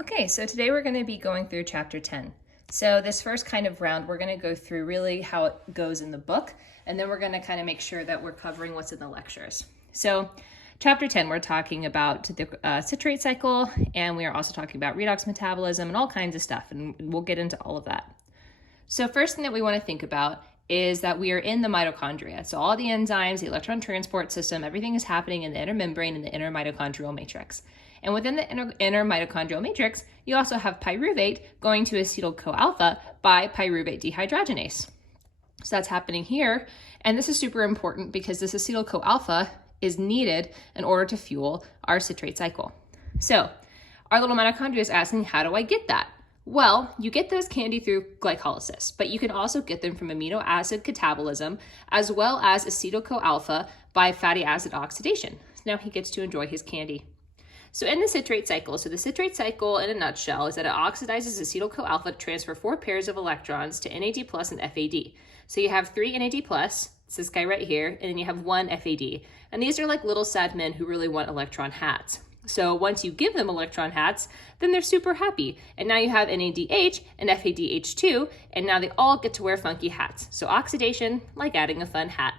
Okay, so today we're going to be going through chapter 10. So this first kind of round, we're going to go through really how it goes in the book, and then we're going to kind of make sure that we're covering what's in the lectures. So chapter 10, we're talking about the citrate cycle, and we are also talking about redox metabolism and all kinds of stuff, and we'll get into all of that. So first thing that we want to think about is that we are in the mitochondria. So all the enzymes, the electron transport system, everything is happening in the inner membrane and the inner mitochondrial matrix. And within the inner mitochondrial matrix, you also have pyruvate going to acetyl-CoA by pyruvate dehydrogenase. So that's happening here. And this is super important because this acetyl-CoA is needed in order to fuel our citrate cycle. So our little mitochondria is asking, how do I get that? Well, you get those candy through glycolysis, but you can also get them from amino acid catabolism as well as acetyl-CoA by fatty acid oxidation. So now he gets to enjoy his candy. So in the citrate cycle, the citrate cycle in a nutshell is that it oxidizes acetyl-CoA to transfer 4 pairs of electrons to NAD plus and FAD. So you have 3 NAD plus, it's this guy right here, and then you have 1 FAD. And these are like little sad men who really want electron hats. So once you give them electron hats, then they're super happy. And now you have NADH and FADH2, and now they all get to wear funky hats. So oxidation, like adding a fun hat.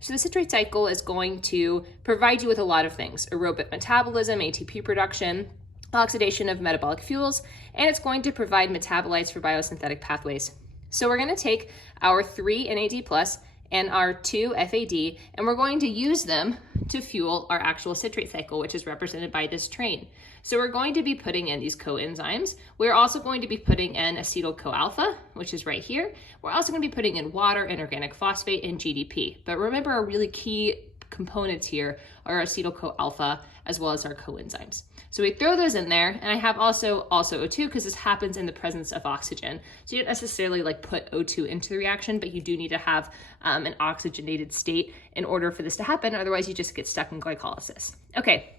So the citrate cycle is going to provide you with a lot of things: aerobic metabolism, ATP production, oxidation of metabolic fuels, and it's going to provide metabolites for biosynthetic pathways. So we're going to take our 3 NAD plus and our 2 FAD, and we're going to use them to fuel our actual citrate cycle, which is represented by this train. So we're going to be putting in these coenzymes. We're also going to be putting in acetyl-CoA, which is right here. We're also going to be putting in water and organic phosphate and GDP. But remember, our really key components here are acetyl-CoA as well as our coenzymes. So we throw those in there, and I have also O2 because this happens in the presence of oxygen. So you don't necessarily put O2 into the reaction, but you do need to have an oxygenated state in order for this to happen. Otherwise, you just get stuck in glycolysis. Okay.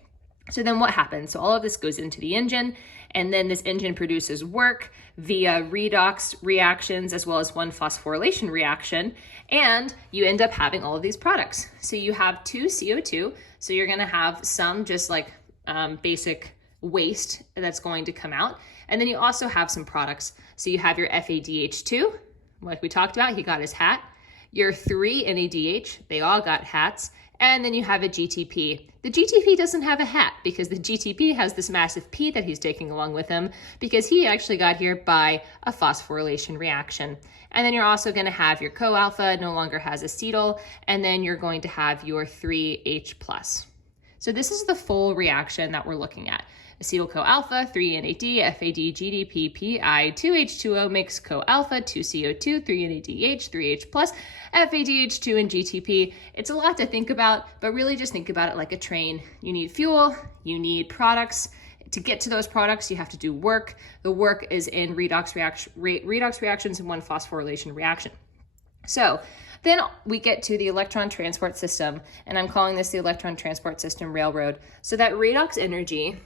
So then what happens? So all of this goes into the engine, and then this engine produces work via redox reactions as well as one phosphorylation reaction, and you end up having all of these products. So you have 2 CO2, so you're going to have some just basic waste that's going to come out, and then you also have some products. So you have your FADH2, like we talked about, he got his hat, your 3 NADH, they all got hats, and then you have a GTP. The GTP doesn't have a hat because the GTP has this massive P that he's taking along with him because he actually got here by a phosphorylation reaction. And then you're also going to have your CoA no longer has acetyl, and then you're going to have your 3H+. So this is the full reaction that we're looking at. Acetyl-CoA, 3 NAD, FAD, GDP, PI, 2H2O makes CoA, 2 CO2, 3 NADH, 3H+, FADH2, and GTP. It's a lot to think about, but really just think about it like a train. You need fuel, you need products. To get to those products, you have to do work. The work is in redox reactions and one phosphorylation reaction. So then we get to the electron transport system, and I'm calling this the electron transport system railroad. So that redox energy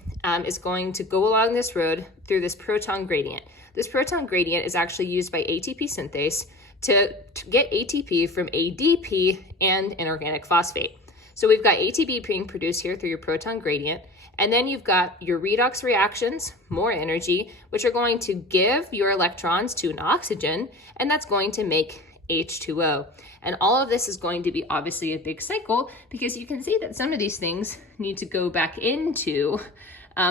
is going to go along this road through this proton gradient. This proton gradient is actually used by ATP synthase to get ATP from ADP and inorganic phosphate. So we've got ATP being produced here through your proton gradient, and then you've got your redox reactions, more energy, which are going to give your electrons to an oxygen, and that's going to make H2O. And all of this is going to be obviously a big cycle because you can see that some of these things need to go back into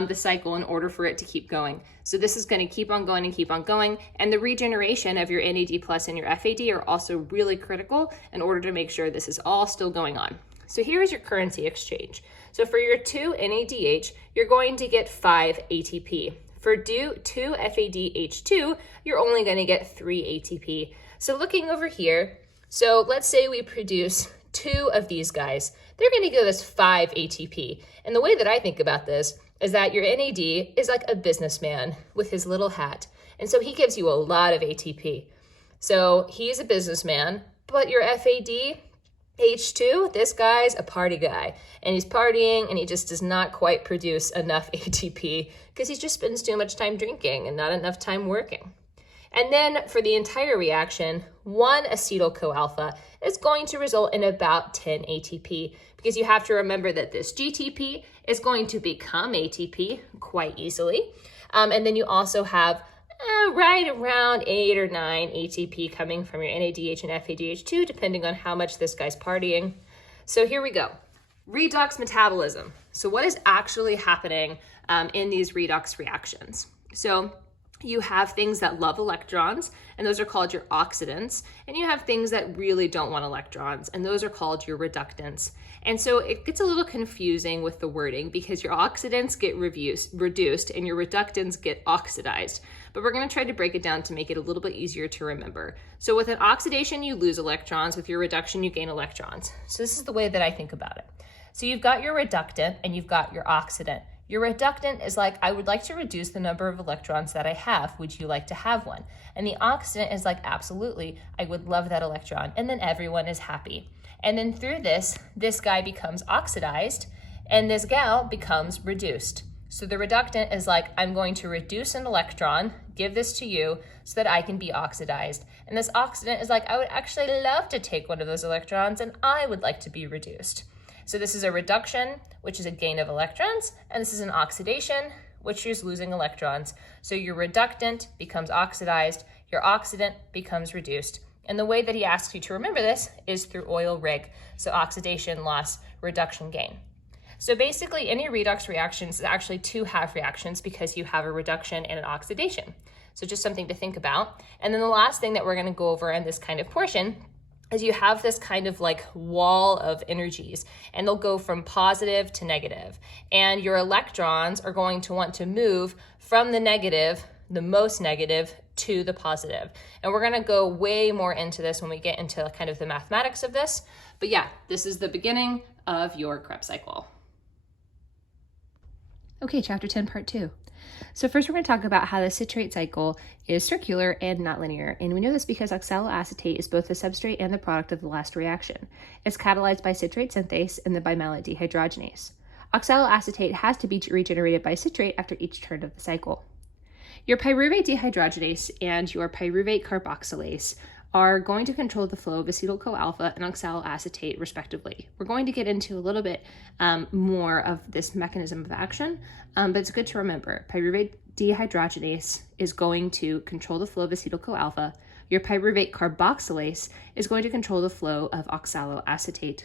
the cycle in order for it to keep going. So this is going to keep on going and keep on going. And the regeneration of your NAD plus and your FAD are also really critical in order to make sure this is all still going on. So here is your currency exchange. So for your 2 NADH, you're going to get 5 ATP. For 2 FADH2, you're only going to get 3 ATP. So looking over here, so let's say we produce 2 of these guys. They're going to give us 5 ATP. And the way that I think about this is that your NAD is like a businessman with his little hat. And so he gives you a lot of ATP. So he's a businessman, but your FAD, H2, this guy's a party guy, and he's partying, and he just does not quite produce enough ATP because he just spends too much time drinking and not enough time working. And then for the entire reaction, 1 acetyl-CoA is going to result in about 10 ATP, because you have to remember that this GTP is going to become ATP quite easily. And then you also have right around 8 or 9 ATP coming from your NADH and FADH2, depending on how much this guy's partying. So here we go. Redox metabolism. So what is actually happening in these redox reactions? So you have things that love electrons, and those are called your oxidants. And you have things that really don't want electrons, and those are called your reductants. And so it gets a little confusing with the wording, because your oxidants get reduced and your reductants get oxidized. But we're going to try to break it down to make it a little bit easier to remember. So with an oxidation, you lose electrons. With your reduction, you gain electrons. So this is the way that I think about it. So you've got your reductant and you've got your oxidant. Your reductant is like, I would like to reduce the number of electrons that I have. Would you like to have one? And the oxidant is like, absolutely, I would love that electron. And then everyone is happy. And then through this guy becomes oxidized and this gal becomes reduced. So the reductant is like, I'm going to reduce an electron, give this to you so that I can be oxidized. And this oxidant is like, I would actually love to take one of those electrons and I would like to be reduced. So this is a reduction, which is a gain of electrons, and this is an oxidation, which is losing electrons. So your reductant becomes oxidized, your oxidant becomes reduced. And the way that he asks you to remember this is through oil rig. So oxidation, loss, reduction, gain. So basically any redox reactions is actually 2 half reactions, because you have a reduction and an oxidation. So just something to think about. And then the last thing that we're gonna go over in this kind of portion is you have this kind of like wall of energies, and they'll go from positive to negative. And your electrons are going to want to move from the negative, the most negative, to the positive. And we're gonna go way more into this when we get into kind of the mathematics of this. But yeah, this is the beginning of your Krebs cycle. Okay, chapter 10, part 2. So first we're going to talk about how the citrate cycle is circular and not linear. And we know this because oxaloacetate is both the substrate and the product of the last reaction. It's catalyzed by citrate synthase and the bimalate dehydrogenase. Oxaloacetate has to be regenerated by citrate after each turn of the cycle. Your pyruvate dehydrogenase and your pyruvate carboxylase are going to control the flow of acetyl-CoA and oxaloacetate respectively. We're going to get into a little bit more of this mechanism of action, but it's good to remember. Pyruvate dehydrogenase is going to control the flow of acetyl-CoA. Your pyruvate carboxylase is going to control the flow of oxaloacetate.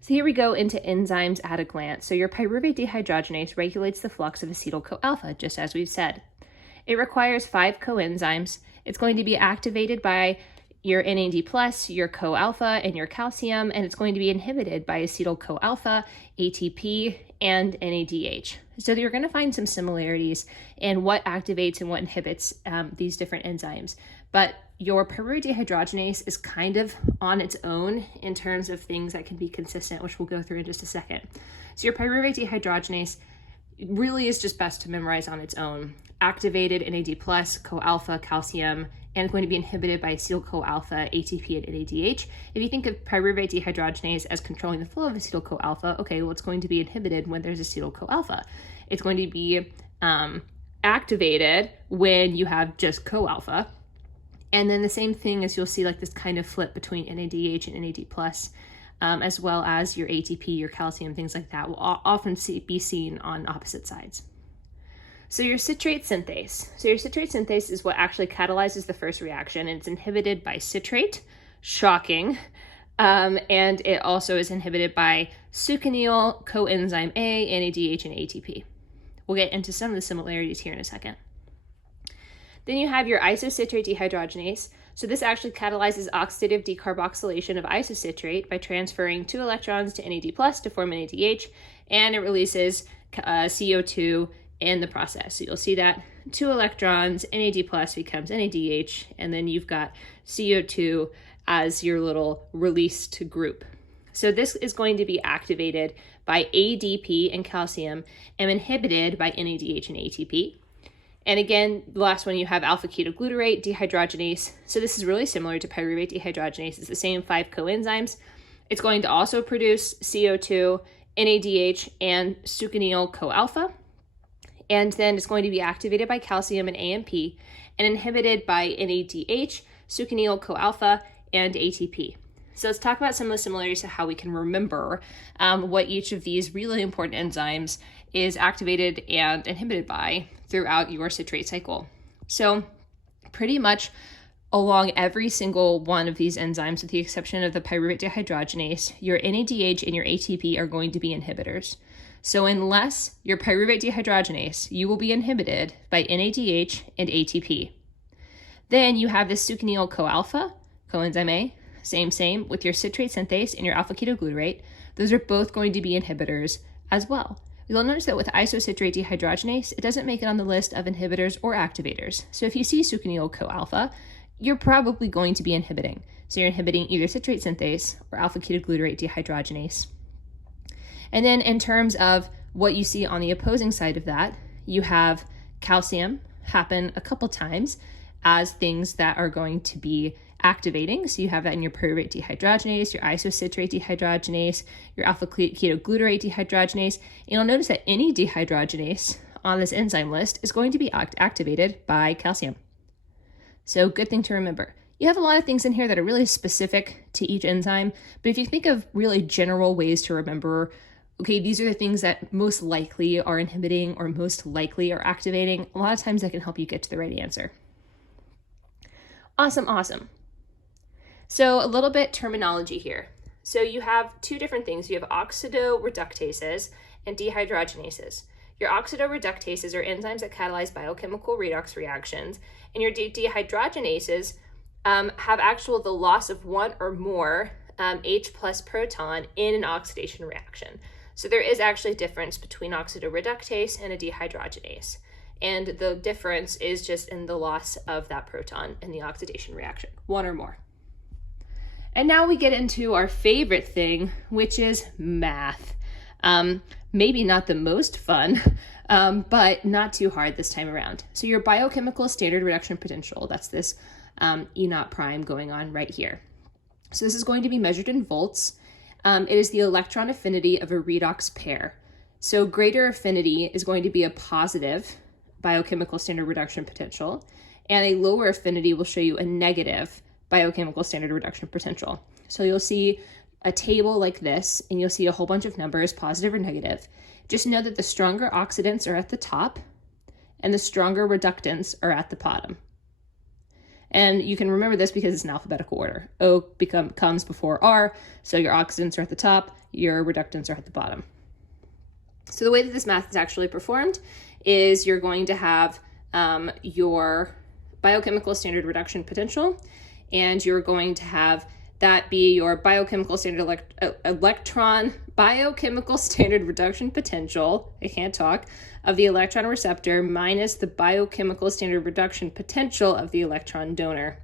So here we go into enzymes at a glance. So your pyruvate dehydrogenase regulates the flux of acetyl-CoA, just as we've said. It requires 5 coenzymes. It's going to be activated by your NAD+, your CoA, and your calcium, and it's going to be inhibited by acetyl-CoA, ATP, and NADH. So you're going to find some similarities in what activates and what inhibits these different enzymes. But your pyruvate dehydrogenase is kind of on its own in terms of things that can be consistent, which we'll go through in just a second. So your pyruvate dehydrogenase really is just best to memorize on its own. Activated NAD+, CoA, calcium, and it's going to be inhibited by acetyl-CoA, ATP, and NADH. If you think of pyruvate dehydrogenase as controlling the flow of acetyl-CoA, okay, well, it's going to be inhibited when there's acetyl-CoA. It's going to be activated when you have just CoA. And then the same thing as you'll see like this kind of flip between NADH and NAD+, as well as your ATP, your calcium, things like that will often be seen on opposite sides. So your citrate synthase. So your citrate synthase is what actually catalyzes the first reaction, and it's inhibited by citrate, shocking, and it also is inhibited by succinyl, coenzyme A, NADH, and ATP. We'll get into some of the similarities here in a second. Then you have your isocitrate dehydrogenase. So this actually catalyzes oxidative decarboxylation of isocitrate by transferring 2 electrons to NAD+ to form NADH, and it releases CO2 in the process. So you'll see that 2 electrons, NAD+ becomes NADH, and then you've got CO2 as your little released group. So this is going to be activated by ADP and calcium and inhibited by NADH and ATP. And again, the last one, you have alpha-ketoglutarate dehydrogenase. So this is really similar to pyruvate dehydrogenase. It's the same 5 coenzymes. It's going to also produce CO2, NADH, and succinyl-CoA. And then it's going to be activated by calcium and AMP and inhibited by NADH, succinyl-CoAlpha, and ATP. So let's talk about some of the similarities to how we can remember what each of these really important enzymes is activated and inhibited by throughout your citrate cycle. So pretty much along every single one of these enzymes, with the exception of the pyruvate dehydrogenase, your NADH and your ATP are going to be inhibitors. So unless your pyruvate dehydrogenase, you will be inhibited by NADH and ATP. Then you have this succinyl-CoAlpha, coenzyme A, same, with your citrate synthase and your alpha-ketoglutarate. Those are both going to be inhibitors as well. You'll notice that with isocitrate dehydrogenase, it doesn't make it on the list of inhibitors or activators. So if you see succinyl-CoAlpha, you're probably going to be inhibiting. So you're inhibiting either citrate synthase or alpha-ketoglutarate dehydrogenase. And then in terms of what you see on the opposing side of that, you have calcium happen a couple times as things that are going to be activating. So you have that in your pyruvate dehydrogenase, your isocitrate dehydrogenase, your alpha-ketoglutarate dehydrogenase. And you'll notice that any dehydrogenase on this enzyme list is going to be activated by calcium. So good thing to remember. You have a lot of things in here that are really specific to each enzyme, but if you think of really general ways to remember, okay, these are the things that most likely are inhibiting or most likely are activating, a lot of times that can help you get to the right answer. Awesome. So a little bit terminology here. So you have two different things. You have oxidoreductases and dehydrogenases. Your oxidoreductases are enzymes that catalyze biochemical redox reactions, and your dehydrogenases have the loss of one or more H plus proton in an oxidation reaction. So there is actually a difference between oxidoreductase and a dehydrogenase. And the difference is just in the loss of that proton in the oxidation reaction, one or more. And now we get into our favorite thing, which is math. Maybe not the most fun, but not too hard this time around. So your biochemical standard reduction potential, that's this E naught prime going on right here. So this is going to be measured in volts. It is the electron affinity of a redox pair. So greater affinity is going to be a positive biochemical standard reduction potential, and a lower affinity will show you a negative biochemical standard reduction potential. So you'll see a table like this, and you'll see a whole bunch of numbers, positive or negative. Just know that the stronger oxidants are at the top, and the stronger reductants are at the bottom. And you can remember this because it's in alphabetical order. O comes before R, so your oxidants are at the top, your reductants are at the bottom. So the way that this math is actually performed is you're going to have your biochemical standard reduction potential, and you're going to have that be your biochemical standard biochemical standard reduction potential, I can't talk, of the electron receptor minus the biochemical standard reduction potential of the electron donor.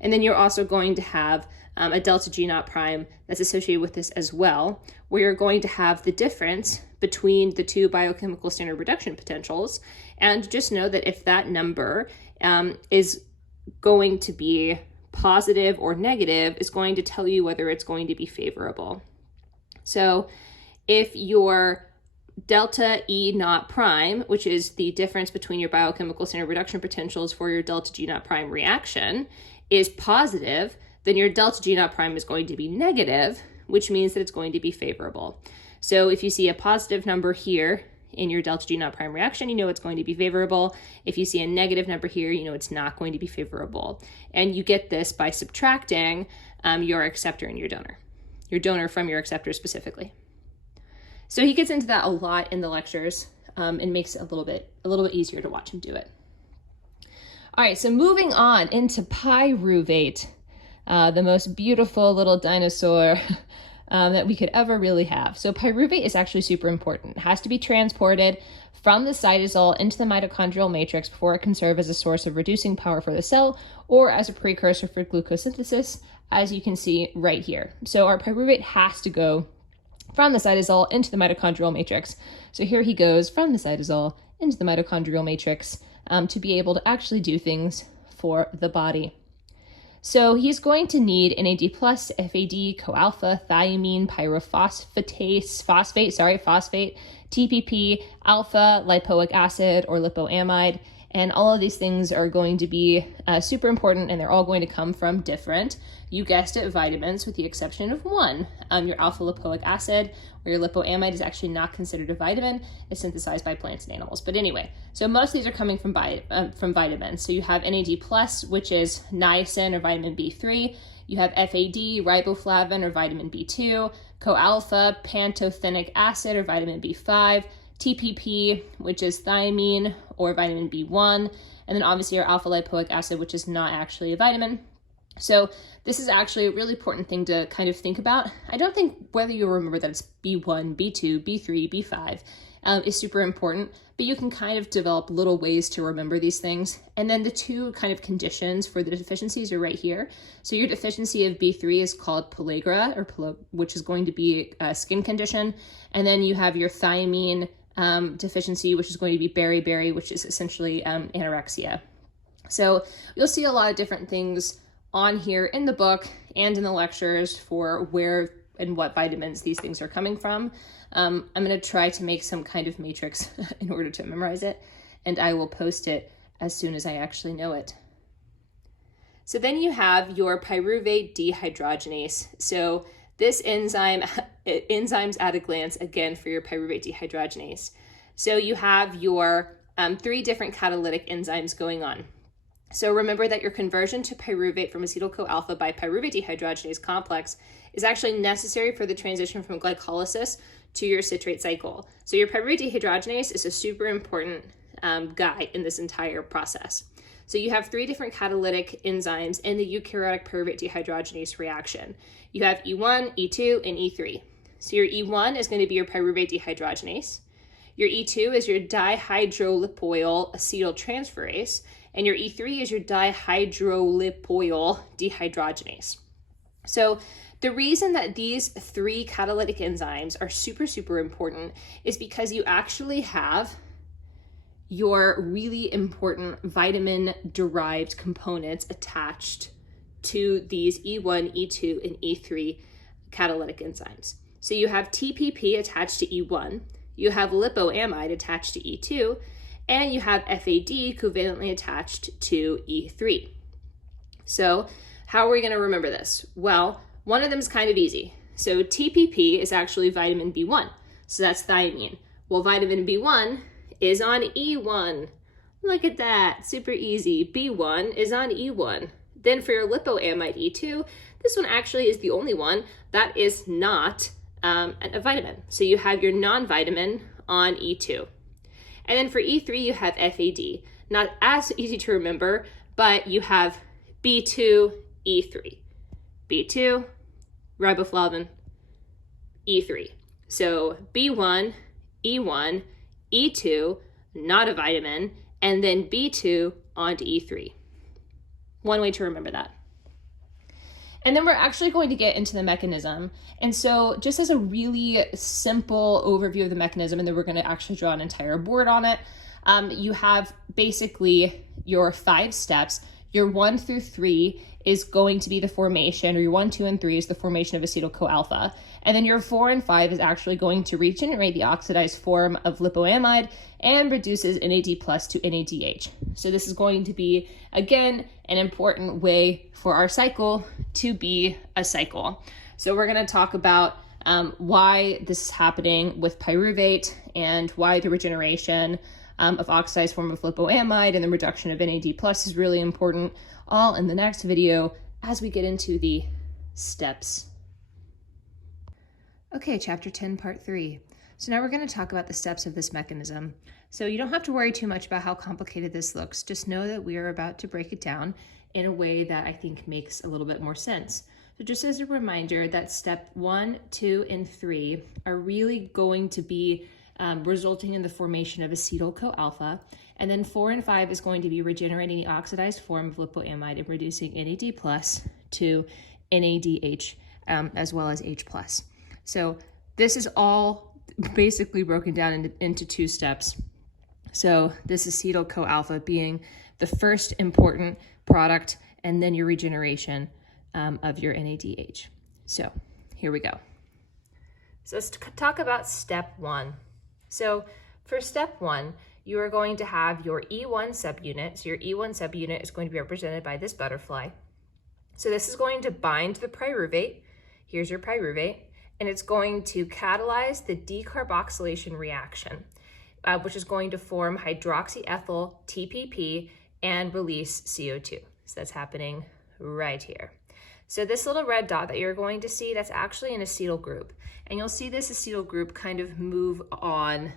And then you're also going to have a delta G naught prime that's associated with this as well, where you're going to have the difference between the two biochemical standard reduction potentials. And just know that if that number is going to be positive or negative, is going to tell you whether it's going to be favorable. So if your delta E naught prime, which is the difference between your biochemical standard reduction potentials for your delta G naught prime reaction, is positive, then your delta G naught prime is going to be negative, which means that it's going to be favorable. So if you see a positive number here in your delta G naught prime reaction, you know it's going to be favorable. If you see a negative number here, you know it's not going to be favorable. And you get this by subtracting your acceptor and your donor from your acceptor specifically. So he gets into that a lot in the lectures and makes it a little bit easier to watch him do it. All right, so moving on into pyruvate, the most beautiful little dinosaur that we could ever really have. So pyruvate is actually super important. It has to be transported from the cytosol into the mitochondrial matrix before it can serve as a source of reducing power for the cell or as a precursor for glucose synthesis, as you can see right here. So our pyruvate has to go from the cytosol into the mitochondrial matrix. So here he goes from the cytosol into the mitochondrial matrix to be able to actually do things for the body. So he's going to need NAD+, FAD, CoAlpha, thiamine, phosphate, TPP, alpha lipoic acid or lipoamide. And all of these things are going to be super important, and they're all going to come from different, you guessed it, vitamins, with the exception of one. Your alpha lipoic acid or your lipoamide is actually not considered a vitamin. It's synthesized by plants and animals. But anyway, so most of these are coming from vitamins. So you have NAD+, which is niacin or vitamin B3. You have FAD, riboflavin or vitamin B2, CoAlpha, pantothenic acid or vitamin B5, TPP, which is thiamine or vitamin B1, and then obviously our alpha lipoic acid, which is not actually a vitamin. So this is actually a really important thing to kind of think about. I don't think whether you remember that it's B1, B2, B3, B5 is super important, but you can kind of develop little ways to remember these things. And then the two kind of conditions for the deficiencies are right here. So your deficiency of B3 is called pellagra, which is going to be a skin condition. And then you have your thiamine deficiency, which is going to be beriberi, which is essentially anorexia. So you'll see a lot of different things on here in the book and in the lectures for where and what vitamins these things are coming from. I'm going to try to make some kind of matrix in order to memorize it, and I will post it as soon as I actually know it. So then you have your pyruvate dehydrogenase. So this enzyme, enzymes at a glance, again, for your pyruvate dehydrogenase. So you have your 3 different catalytic enzymes going on. So remember that your conversion to pyruvate from acetyl-CoAlpha by pyruvate dehydrogenase complex is actually necessary for the transition from glycolysis to your citrate cycle. So your pyruvate dehydrogenase is a super important guy in this entire process. So you have 3 different catalytic enzymes in the eukaryotic pyruvate dehydrogenase reaction. You have E1, E2, and E3. So your E1 is going to be your pyruvate dehydrogenase. Your E2 is your dihydrolipoyl acetyltransferase. And your E3 is your dihydrolipoyl dehydrogenase. So the reason that these 3 catalytic enzymes are super, super important is because you actually have your really important vitamin-derived components attached to these E1, E2, and E3 catalytic enzymes. So you have TPP attached to E1, you have lipoamide attached to E2, and you have FAD covalently attached to E3. So how are we going to remember this? Well, one of them is kind of easy. So TPP is actually vitamin B1, so that's thiamine. Well, vitamin B1 is on E1. Look at that, super easy. B1 is on E1. Then for your lipoamide E2, this one actually is the only one that is not a vitamin. So you have your non-vitamin on E2. And then for E3, you have FAD. Not as easy to remember, but you have B2, E3. B2, riboflavin, E3. So B1, E1, E2, not a vitamin, and then B2 onto E3. One way to remember that. And then we're actually going to get into the mechanism. And so just as a really simple overview of the mechanism, and then we're going to actually draw an entire board on it, you have basically your 5 steps. Your 1 through 3 is going to be the formation, or your 1, 2, and 3 is the formation of acetyl-CoAlpha. And then your 4 and 5 is actually going to regenerate the oxidized form of lipoamide and reduces NAD+ to NADH. So this is going to be, again, an important way for our cycle to be a cycle. So we're going to talk about why this is happening with pyruvate and why the regeneration of oxidized form of lipoamide and the reduction of NAD+ is really important, all in the next video as we get into the steps. Okay, chapter 10, part 3. So now we're going to talk about the steps of this mechanism. So you don't have to worry too much about how complicated this looks. Just know that we are about to break it down in a way that I think makes a little bit more sense. So just as a reminder that step 1, 2, and 3 are really going to be resulting in the formation of acetyl-CoAlpha. And then 4 and 5 is going to be regenerating the oxidized form of lipoamide and reducing NAD+ to NADH as well as H+. So this is all basically broken down into 2 steps. So this acetyl-CoAlpha being the first important product, and then your regeneration of your NADH. So here we go. So let's talk about step 1. So for step 1, you are going to have your E1 subunit. So your E1 subunit is going to be represented by this butterfly. So this is going to bind the pyruvate. Here's your pyruvate. And it's going to catalyze the decarboxylation reaction, which is going to form hydroxyethyl TPP and release CO2. So that's happening right here. So this little red dot that you're going to see, that's actually an acetyl group. And you'll see this acetyl group kind of move on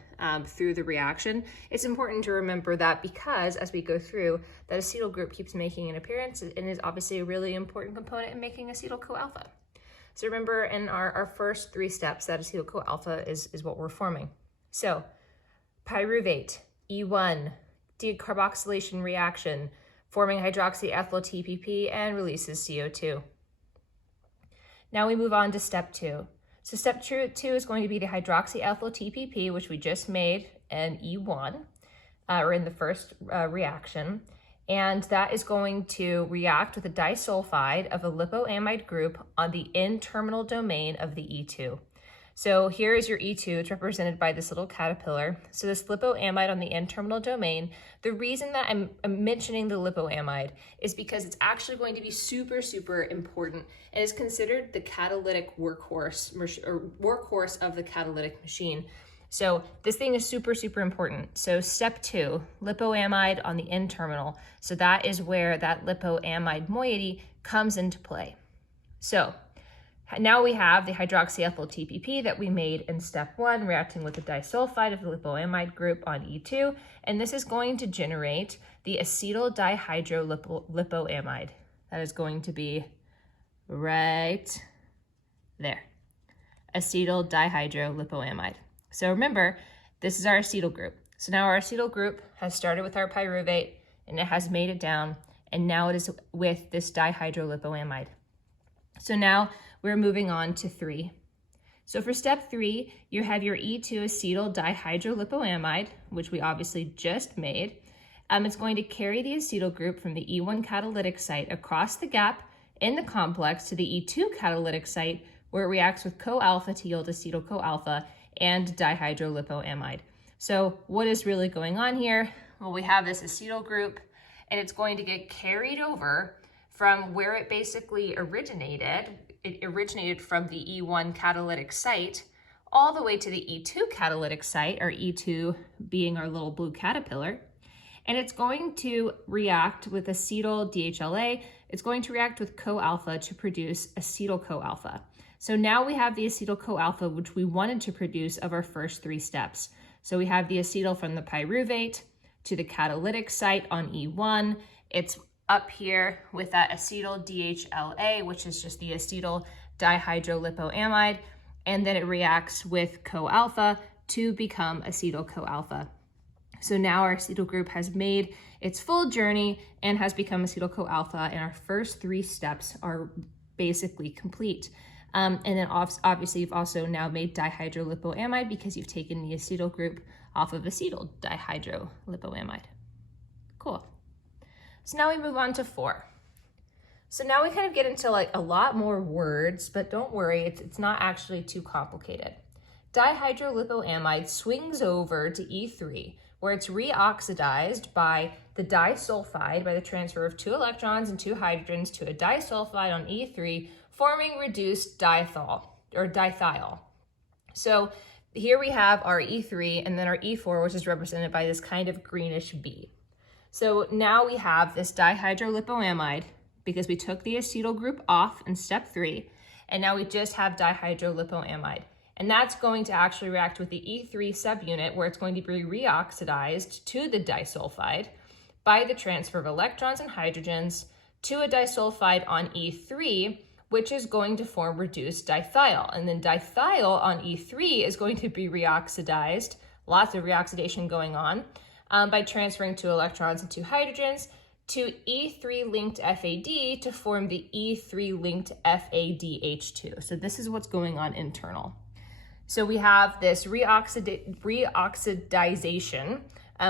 through the reaction. It's important to remember that because as we go through, that acetyl group keeps making an appearance and is obviously a really important component in making acetyl-CoA. So remember in our first 3 steps that acetyl-CoA is what we're forming. So pyruvate, E1, decarboxylation reaction, forming hydroxyethyl TPP and releases CO2. Now we move on to step 2. So step 2 is going to be the hydroxyethyl TPP, which we just made in E1, or in the first reaction. And that is going to react with a disulfide of a lipoamide group on the N-terminal domain of the E2. So here is your E2, it's represented by this little caterpillar. So this lipoamide on the N-terminal domain, the reason that I'm mentioning the lipoamide is because it's actually going to be super, super important and is considered the catalytic workhorse of the catalytic machine. So this thing is super, super important. So step 2, lipoamide on the N-terminal. So that is where that lipoamide moiety comes into play. So now we have the hydroxyethyl TPP that we made in step 1 reacting with the disulfide of the lipoamide group on E2, and this is going to generate the acetyl dihydrolipoamide. That is going to be right there, acetyl dihydrolipoamide. So remember, this is our acetyl group. So now our acetyl group has started with our pyruvate and it has made it down, and now it is with this dihydrolipoamide. So now we're moving on to 3. So for step 3, you have your E2 acetyl dihydrolipoamide, which we obviously just made. It's going to carry the acetyl group from the E1 catalytic site across the gap in the complex to the E2 catalytic site, where it reacts with CoA to yield acetyl-CoA and dihydrolipoamide. So what is really going on here? Well, we have this acetyl group, and it's going to get carried over from where it basically originated. It originated from the E1 catalytic site all the way to the E2 catalytic site, or E2 being our little blue caterpillar. And it's going to react with acetyl DHLA. It's going to react with CoA to produce acetyl-CoA. So now we have the acetyl-CoA, which we wanted to produce of our first 3 steps. So we have the acetyl from the pyruvate to the catalytic site on E1. It's up here with that acetyl DHLA, which is just the acetyl dihydrolipoamide, and then it reacts with CoA to become acetyl-CoA. So now our acetyl group has made its full journey and has become acetyl-CoA, and our first 3 steps are basically complete. And then obviously you've also now made dihydrolipoamide because you've taken the acetyl group off of acetyl dihydrolipoamide. Cool. So now we move on to 4. So now we kind of get into like a lot more words, but don't worry, it's not actually too complicated. Dihydrolipoamide swings over to E3, where it's reoxidized by the disulfide by the transfer of 2 electrons and 2 hydrogens to a disulfide on E3, forming reduced diethyl. So here we have our E3 and then our E4, which is represented by this kind of greenish B. So now we have this dihydrolipoamide because we took the acetyl group off in step 3, and now we just have dihydrolipoamide. And that's going to actually react with the E3 subunit, where it's going to be reoxidized to the disulfide by the transfer of electrons and hydrogens to a disulfide on E3, which is going to form reduced dithiol. And then dithiol on E3 is going to be reoxidized, lots of reoxidation going on, by transferring 2 electrons and 2 hydrogens to E3-linked FAD to form the E3-linked FADH2. So this is what's going on internal. So we have this reoxidization,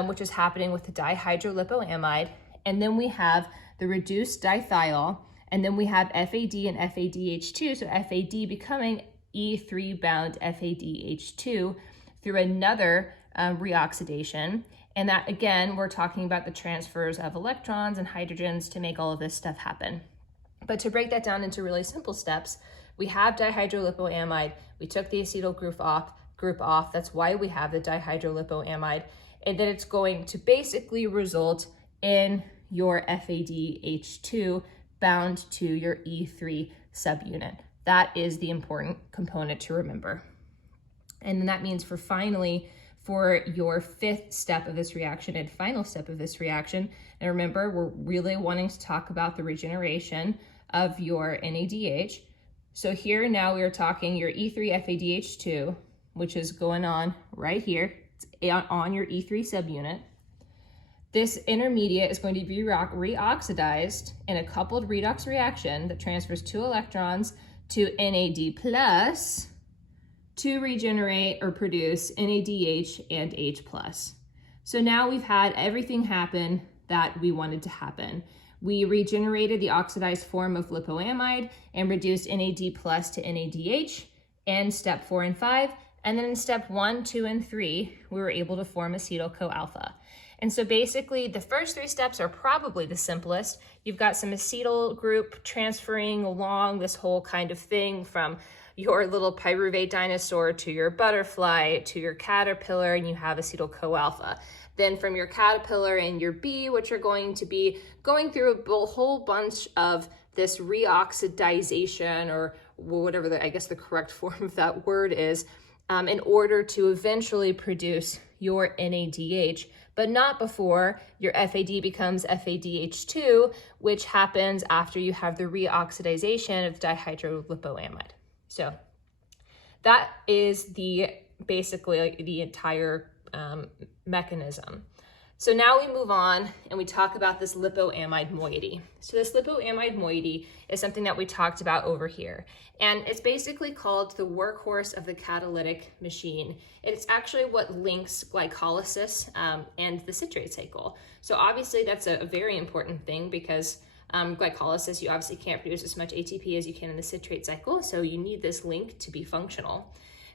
which is happening with the dihydrolipoamide, and then we have the reduced dithiol, and then we have FAD and FADH2, so FAD becoming E3-bound FADH2, through another reoxidation. And that, again, we're talking about the transfers of electrons and hydrogens to make all of this stuff happen. But to break that down into really simple steps, we have dihydrolipoamide. We took the acetyl group off. That's why we have the dihydrolipoamide. And then it's going to basically result in your FADH2 bound to your E3 subunit. That is the important component to remember. And then that means for your fifth step of this reaction and final step of this reaction, and remember, we're really wanting to talk about the regeneration of your NADH. So here now we are talking your E3-FADH2, which is going on right here. It's on your E3 subunit. This intermediate is going to be reoxidized in a coupled redox reaction that transfers 2 electrons to NAD plus to regenerate or produce NADH and H plus. So now we've had everything happen that we wanted to happen. We regenerated the oxidized form of lipoamide and reduced NAD plus to NADH in step 4 and 5. And then in step 1, 2, and 3, we were able to form acetyl-CoA. And so basically the first 3 steps are probably the simplest. You've got some acetyl group transferring along this whole kind of thing from your little pyruvate dinosaur to your butterfly to your caterpillar, and you have acetyl-CoA. Then from your caterpillar and your bee, which are going to be going through a whole bunch of this reoxidization, or whatever I guess the correct form of that word is, in order to eventually produce your NADH, but not before your FAD becomes FADH2, which happens after you have the reoxidization of dihydrolipoamide. So that is basically the entire mechanism. So now we move on and we talk about this lipoamide moiety. So this lipoamide moiety is something that we talked about over here. And it's basically called the workhorse of the catalytic machine. It's actually what links glycolysis and the citrate cycle. So obviously that's a very important thing because glycolysis, you obviously can't produce as much ATP as you can in the citrate cycle. So you need this link to be functional.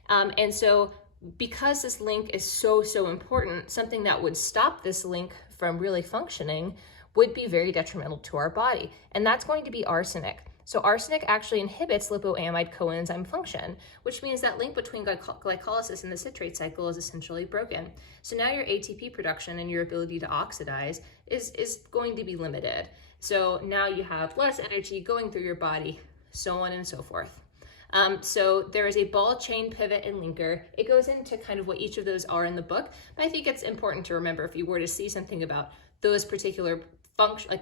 And so because this link is so important, something that would stop this link from really functioning would be very detrimental to our body. And that's going to be arsenic. So arsenic actually inhibits lipoamide coenzyme function, which means that link between glycolysis and the citrate cycle is essentially broken. So now your ATP production and your ability to oxidize is going to be limited. So now you have less energy going through your body, so on and so forth. So there is a ball, chain, pivot, and linker. It goes into kind of what each of those are in the book, but I think it's important to remember if you were to see something about those particular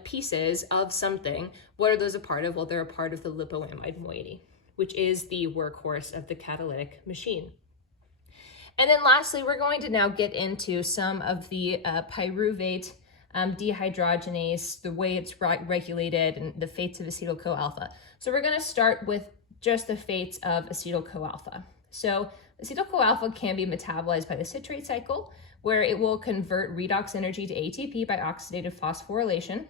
pieces of something, what are those a part of? Well, they're a part of the lipoamide moiety, which is the workhorse of the catalytic machine. And then lastly, we're going to now get into some of the pyruvate dehydrogenase, the way it's regulated, and the fates of acetyl-CoA. So we're going to start with just the fates of acetyl-CoA. So acetyl-CoA can be metabolized by the citrate cycle, where it will convert redox energy to ATP by oxidative phosphorylation,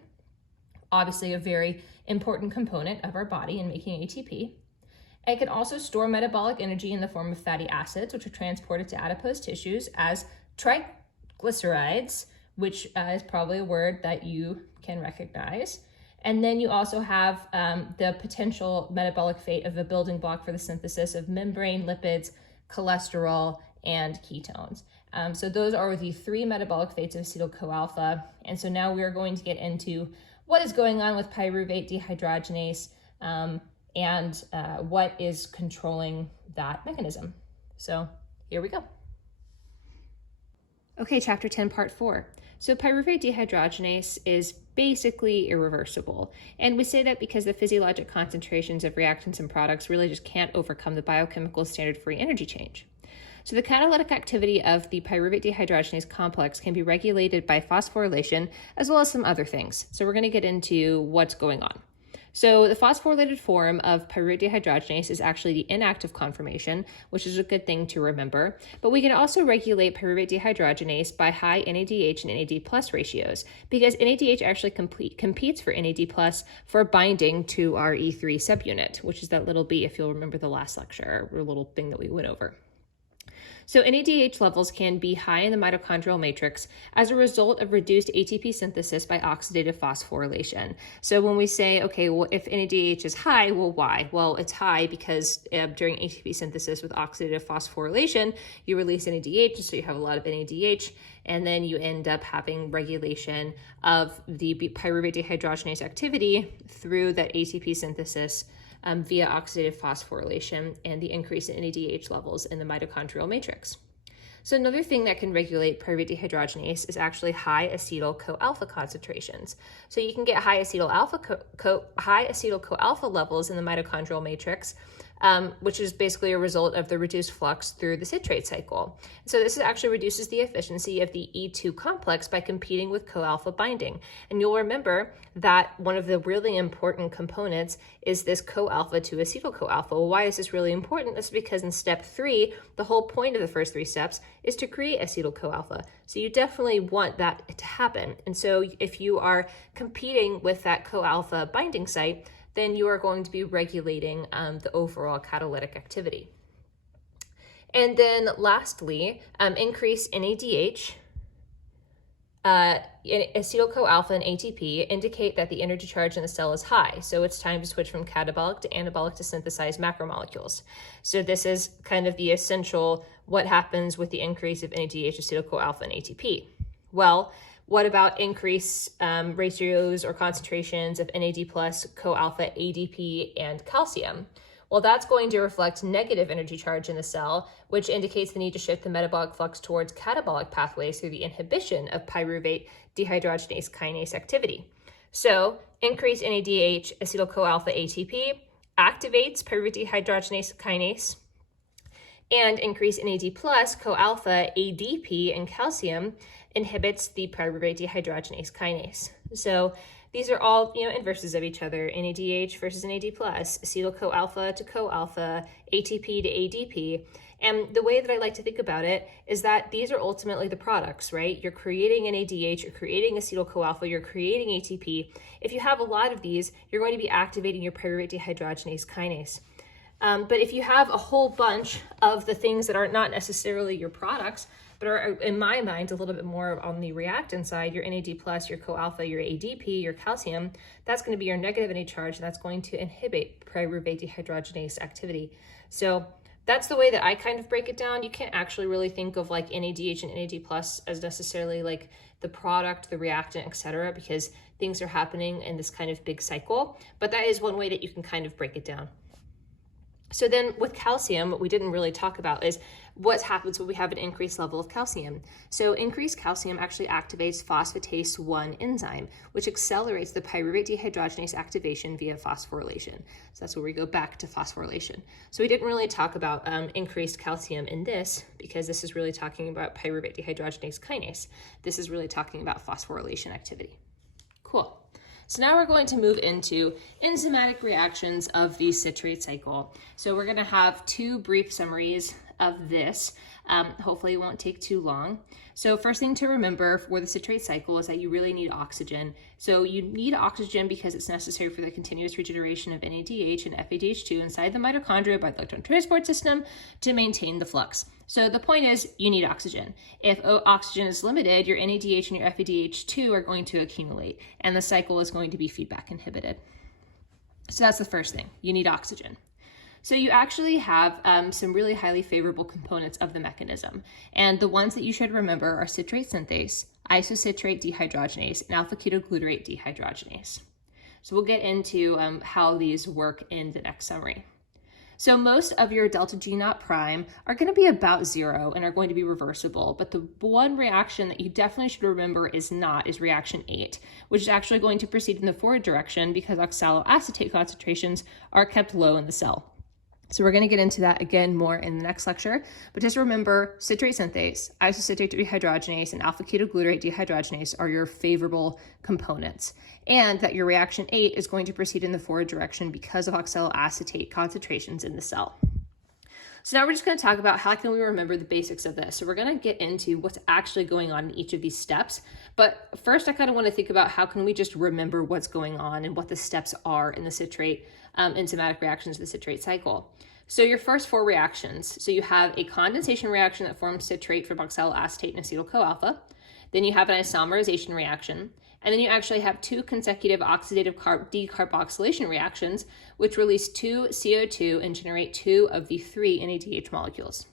obviously a very important component of our body in making ATP. It can also store metabolic energy in the form of fatty acids, which are transported to adipose tissues as triglycerides, which is probably a word that you can recognize. And then you also have the potential metabolic fate of a building block for the synthesis of membrane lipids, cholesterol, and ketones. So those are the 3 metabolic fates of acetyl-CoA. And so now we are going to get into what is going on with pyruvate dehydrogenase and what is controlling that mechanism. So here we go. Okay, chapter 10, part 4. So pyruvate dehydrogenase is basically irreversible. And we say that because the physiologic concentrations of reactants and products really just can't overcome the biochemical standard free energy change. So the catalytic activity of the pyruvate dehydrogenase complex can be regulated by phosphorylation as well as some other things. So we're going to get into what's going on. So the phosphorylated form of pyruvate dehydrogenase is actually the inactive conformation, which is a good thing to remember. But we can also regulate pyruvate dehydrogenase by high NADH and NAD plus ratios, because NADH actually competes for NAD plus for binding to our E3 subunit, which is that little B, if you'll remember the last lecture, or little thing that we went over. So NADH levels can be high in the mitochondrial matrix as a result of reduced ATP synthesis by oxidative phosphorylation. So when we say, okay, well, if NADH is high, well, why? Well, it's high because during ATP synthesis with oxidative phosphorylation, you release NADH, so you have a lot of NADH, and then you end up having regulation of the pyruvate dehydrogenase activity through that ATP synthesis via oxidative phosphorylation and the increase in NADH levels in the mitochondrial matrix. So another thing that can regulate pyruvate dehydrogenase is actually high acetyl-CoA concentrations. So you can get high acetyl-CoA levels in the mitochondrial matrix, which is basically a result of the reduced flux through the citrate cycle. So this actually reduces the efficiency of the E2 complex by competing with CoA binding. And you'll remember that one of the really important components is this CoA to acetyl-CoA. Well, why is this really important? That's because in step 3, the whole point of the first 3 steps is to create acetyl-CoA. So you definitely want that to happen. And so if you are competing with that CoA binding site, then you are going to be regulating the overall catalytic activity. And then lastly, increased NADH, acetyl-CoA and ATP indicate that the energy charge in the cell is high. So it's time to switch from catabolic to anabolic to synthesize macromolecules. So this is kind of the essential what happens with the increase of NADH, acetyl-CoA and ATP. Well, what about increased ratios or concentrations of NAD+, CoA, ADP, and calcium? Well, that's going to reflect negative energy charge in the cell, which indicates the need to shift the metabolic flux towards catabolic pathways through the inhibition of pyruvate dehydrogenase kinase activity. So, increased NADH, acetyl-CoA, ATP activates pyruvate dehydrogenase kinase, and increased NAD+, CoA, ADP, and calcium inhibits the pyruvate dehydrogenase kinase. So these are all, inverses of each other, NADH versus NAD+, acetyl-CoA to CoA, ATP to ADP. And the way that I like to think about it is that these are ultimately the products, right? You're creating NADH, you're creating acetyl-CoA, you're creating ATP. If you have a lot of these, you're going to be activating your pyruvate dehydrogenase kinase. But if you have a whole bunch of the things that are not necessarily your products, but are, in my mind, a little bit more on the reactant side, your NAD+, your CoA, your ADP, your calcium, that's going to be your negative NAD charge, and that's going to inhibit pyruvate dehydrogenase activity. So that's the way that I kind of break it down. You can't actually really think of like NADH and NAD+ as necessarily like the product, the reactant, etc., because things are happening in this kind of big cycle. But that is one way that you can kind of break it down. So then with calcium, what we didn't really talk about is what happens when we have an increased level of calcium. So increased calcium actually activates phosphatase 1 enzyme, which accelerates the pyruvate dehydrogenase activation via phosphorylation. So that's where we go back to phosphorylation. So we didn't really talk about increased calcium in this because this is really talking about pyruvate dehydrogenase kinase. This is really talking about phosphorylation activity. Cool. So now we're going to move into enzymatic reactions of the citrate cycle. So we're going to have 2 brief summaries of this. Hopefully it won't take too long. So first thing to remember for the citrate cycle is that you really need oxygen. So you need oxygen because it's necessary for the continuous regeneration of NADH and FADH2 inside the mitochondria by the electron transport system to maintain the flux. So the point is you need oxygen. If oxygen is limited, your NADH and your FADH2 are going to accumulate and the cycle is going to be feedback inhibited. So that's the first thing, you need oxygen. So you actually have some really highly favorable components of the mechanism. And the ones that you should remember are citrate synthase, isocitrate dehydrogenase, and alpha-ketoglutarate dehydrogenase. So we'll get into how these work in the next summary. So most of your delta G naught prime are going to be about 0 and are going to be reversible. But the one reaction that you definitely should remember is reaction 8, which is actually going to proceed in the forward direction because oxaloacetate concentrations are kept low in the cell. So we're going to get into that again more in the next lecture, but just remember citrate synthase, isocitrate dehydrogenase, and alpha-ketoglutarate dehydrogenase are your favorable components, and that your reaction 8 is going to proceed in the forward direction because of oxaloacetate concentrations in the cell. So now we're just going to talk about how can we remember the basics of this. So we're going to get into what's actually going on in each of these steps. But first, I kind of want to think about how can we just remember what's going on and what the steps are in the citrate enzymatic reactions of the citrate cycle. So your first four reactions, so you have a condensation reaction that forms citrate from oxaloacetate and acetyl-CoA. Then you have an isomerization reaction. And then you actually have two consecutive oxidative decarboxylation reactions, which release 2 CO2 and generate 2 of the 3 NADH molecules.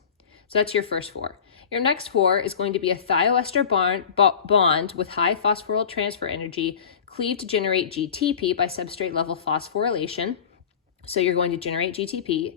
So that's your first four. Your next four is going to be a thioester bond with high phosphoryl transfer energy cleaved to generate GTP by substrate level phosphorylation. So you're going to generate GTP.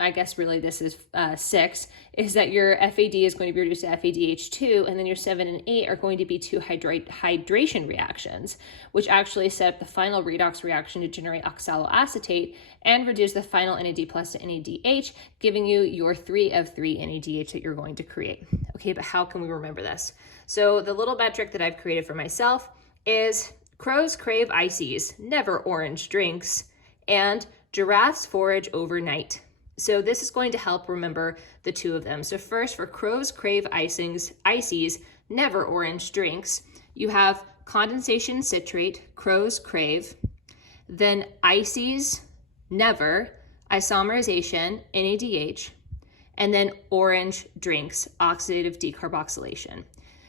I guess really this is 6, is that your FAD is going to be reduced to FADH2, and then your 7 and 8 are going to be two hydration reactions, which actually set up the final redox reaction to generate oxaloacetate and reduce the final NAD plus to NADH, giving you your 3 of 3 NADH that you're going to create. Okay, but how can we remember this? So the little metric that I've created for myself is crows crave ices, never orange drinks, and giraffes forage overnight. So this is going to help remember the two of them. So first, for crows crave ices, never orange drinks, you have condensation citrate, crows crave, then ices, never, isomerization, NADH, and then orange drinks, oxidative decarboxylation.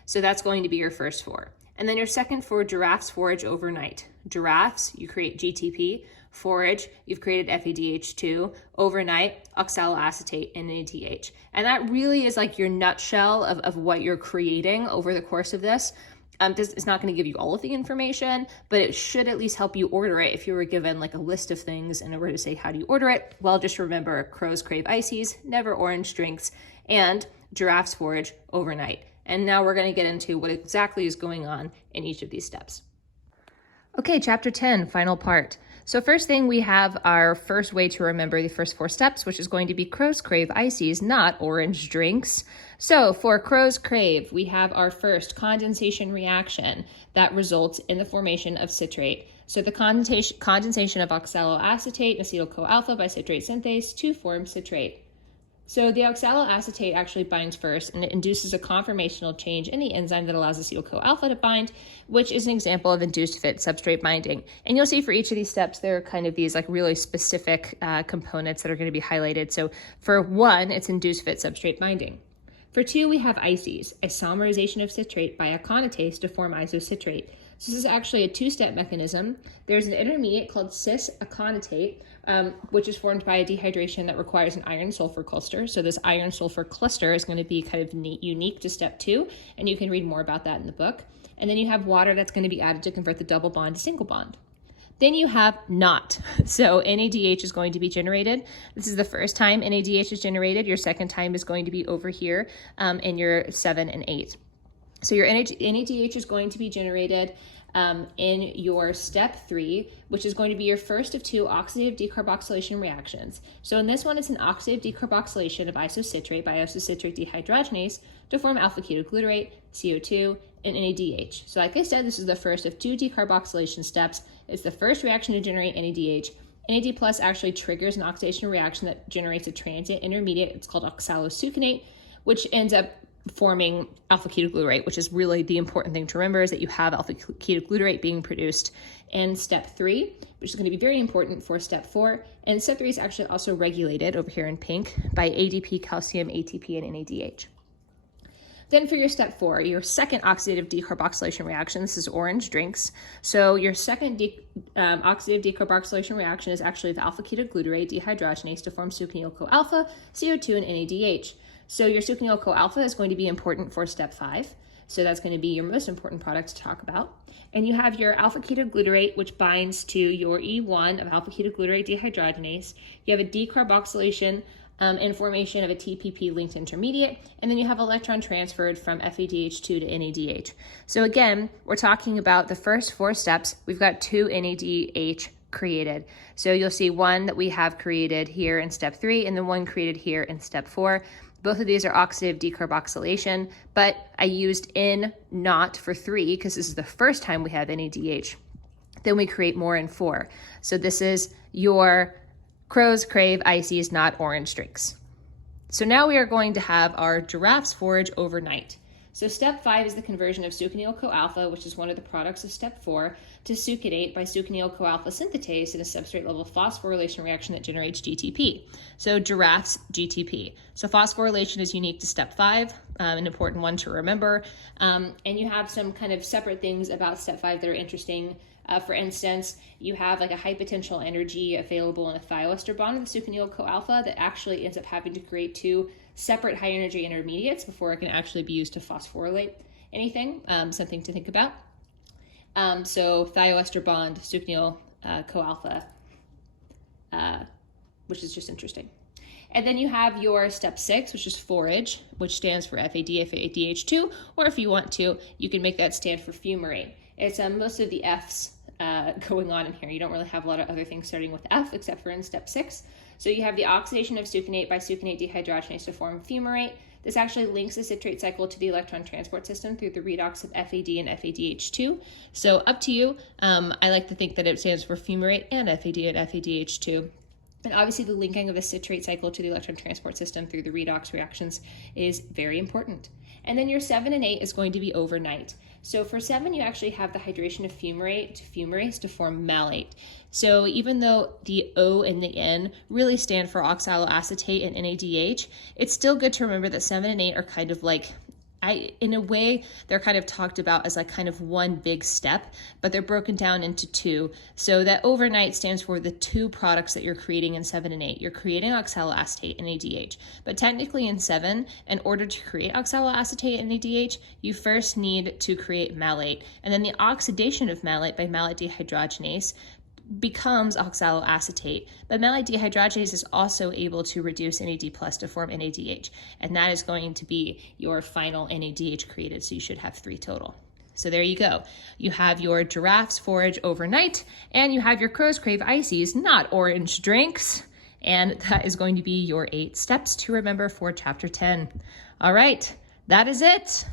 So that's going to be your first four. And then your second four, giraffes forage overnight. Giraffes, you create GTP. Forage, you've created FADH2. Overnight, oxaloacetate and NADH. And that really is like your nutshell of what you're creating over the course of this. It's not going to give you all of the information, but it should at least help you order it. If you were given like a list of things and were to say, how do you order it? Well, just remember crows crave ices, never orange drinks, and giraffes forage overnight. And now we're going to get into what exactly is going on in each of these steps. Okay, chapter 10, final part. So first thing, we have our first way to remember the first four steps, which is going to be crows crave ices, not orange drinks. So for crows crave, we have our first condensation reaction that results in the formation of citrate. So the condensation of oxaloacetate and acetyl-CoA by citrate synthase to form citrate. So the oxaloacetate actually binds first, and it induces a conformational change in the enzyme that allows acetyl-CoA to bind, which is an example of induced fit substrate binding. And you'll see for each of these steps, there are kind of these like really specific components that are going to be highlighted. So for 1, it's induced fit substrate binding. For 2, we have ices, isomerization of citrate by aconitase to form isocitrate. So this is actually a 2-step mechanism. There's an intermediate called cis-aconitate, which is formed by a dehydration that requires an iron-sulfur cluster. So this iron-sulfur cluster is going to be kind of unique to step 2, and you can read more about that in the book. And then you have water that's going to be added to convert the double bond to single bond. Then you have not. So NADH is going to be generated. This is the first time NADH is generated. Your second time is going to be over here in your 7 and 8. So your NADH is going to be generated in your step 3, which is going to be your first of 2 oxidative decarboxylation reactions. So in this one, it's an oxidative decarboxylation of isocitrate by isocitrate dehydrogenase to form alpha-ketoglutarate, CO2, and NADH. So like I said, this is the first of 2 decarboxylation steps. It's the first reaction to generate NADH. NAD plus actually triggers an oxidation reaction that generates a transient intermediate. It's called oxalosuccinate, which ends up forming alpha-ketoglutarate, which is really the important thing to remember, is that you have alpha-ketoglutarate being produced in step 3, which is going to be very important for step 4. And step 3 is actually also regulated over here in pink by ADP, calcium, ATP, and NADH. Then for your step 4, your second oxidative decarboxylation reaction, this is orange drinks. So your second oxidative decarboxylation reaction is actually the alpha-ketoglutarate dehydrogenase to form succinyl-CoA, CO2, and NADH. So your succinyl-CoA is going to be important for step 5. So that's going to be your most important product to talk about. And you have your alpha-ketoglutarate, which binds to your E1 of alpha-ketoglutarate dehydrogenase. You have a decarboxylation and formation of a TPP-linked intermediate, and then you have electron transferred from FADH2 to NADH. So again, we're talking about the first 4 steps. We've got 2 NADH created. So you'll see one that we have created here in step 3, and then one created here in step 4. Both of these are oxidative decarboxylation, but I used in not for 3 because this is the first time we have NADH. Then we create more in 4. So this is your crows crave ices, not orange drinks. So now we are going to have our giraffes forage overnight. So step 5 is the conversion of succinyl-CoAlpha, which is one of the products of step 4, to succinate by succinyl-CoAlpha synthetase in a substrate-level phosphorylation reaction that generates GTP. So giraffes GTP. So phosphorylation is unique to step 5, an important one to remember. And you have some kind of separate things about step 5 that are interesting. For instance, you have like a high potential energy available in a thioester bond with the succinyl-CoAlpha that actually ends up having to create 2 separate high energy intermediates before it can actually be used to phosphorylate anything. Something to think about. So thioester bond, succinyl-CoAlpha, which is just interesting. And then you have your step 6, which is forage, which stands for FAD-FADH2, or if you want to, you can make that stand for fumarate. It's most of the F's going on in here. You don't really have a lot of other things starting with F except for in step 6. So you have the oxidation of succinate by succinate dehydrogenase to form fumarate. This actually links the citrate cycle to the electron transport system through the redox of FAD and FADH2. So up to you. I like to think that it stands for fumarate and FAD and FADH2. And obviously the linking of the citrate cycle to the electron transport system through the redox reactions is very important. And then your 7 and 8 is going to be overnight. So for 7, you actually have the hydration of fumarate to fumarase to form malate. So even though the O and the N really stand for oxaloacetate and NADH, it's still good to remember that 7 and 8 are kind of like, in a way, they're kind of talked about as like kind of one big step, but they're broken down into 2. So that overnight stands for the 2 products that you're creating in 7 and 8. You're creating oxaloacetate and NADH, but technically in 7, in order to create oxaloacetate and NADH, you first need to create malate, and then the oxidation of malate by malate dehydrogenase becomes oxaloacetate, but malate dehydrogenase is also able to reduce NAD+ to form NADH, and that is going to be your final NADH created, so you should have 3 total. So there you go. You have your giraffes forage overnight, and you have your crows crave ices, not orange drinks, and that is going to be your 8 steps to remember for chapter 10. All right, that is it.